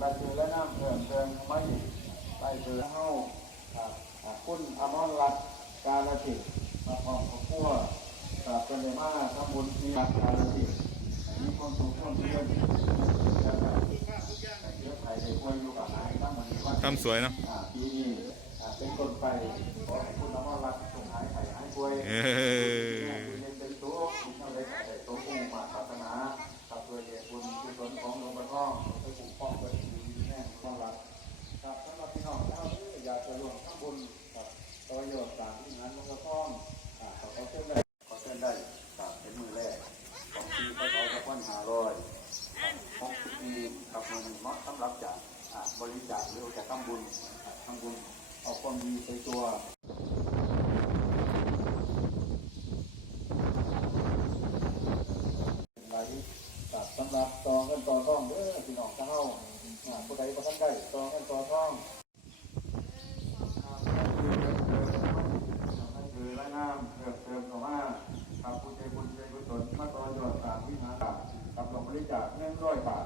และคือและน้ำเพิ่มเติมไม่ไปเตือเฮ้าคุณอมรรัตน์กาลสิทธิ์มาพร้อมกับพวกเป็นเดมาทำบุญที่กาลสิทธิ์มีความสุขความเจริญเยอะไทยได้คุยอยู่กับนายตั้งวันนี้ว่าทำสวยเนาะปีนี้เป็นต้นไปขอให้คุณอมรรัตน์ส่งหายไข่หายป่วยเป็นตัวที่ทำได้แต่ตัวผู้มาศาสนากับตัวเด็กบุญกุศลของหลวงพ่อทองไปปลูกป้องไว้อยู่ที่แม่อมรรัตน์ครับสำหรับพี่น้องเจ้าที่อยากจะร่วมทำบุญกับประโยชน์จากที่งานหลวงพ่อทองขอเชิญได้เป็นมือแรกของปีพศ2560ปีกับมือเหมาะสำหรับจากบริจาคหรือจะทำบุญเอาความดีไปตัวไหลสำหรับต่อเงินต่อทองเด้อพี่น้องเจ้าผู้ใดก็ท่านได้ต่อเงินต่อทองคือและน้ำเพิ่มเติมเข้ามาครับผู้ใจบุญใจกุศลมาต่อยอดตามวิหารกับหลวงบริจาค100 บาท